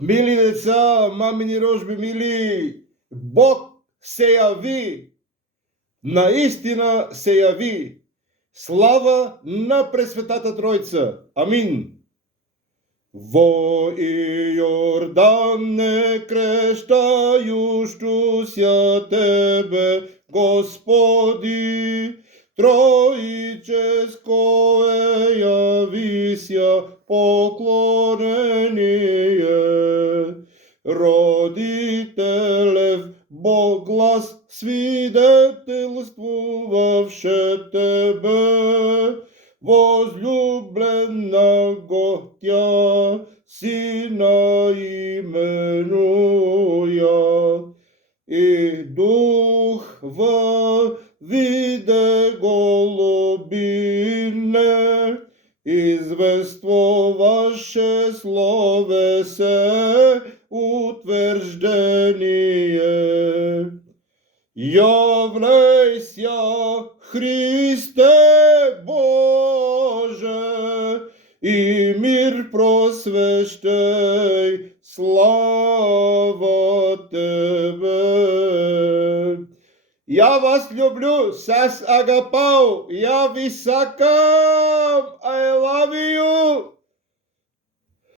Мили деца, мамини рожби мили, Бог се јави, наистина се јави. Слава на Пресветата Тројца. Амин. Во Иордане крштајушту ся тебе, Господи, Троическое јавися поклонение. Родителев Бог глас свидетелствувавше тебе, возлюблена го тя сина именуја. И дух виде голубине, извествуваше словесе утверждение. Јавлеј ся, Христе Боже, и мир просвещај, слава тебе. Ја вас љублю, сас агапау, ја ви сакам, I love you.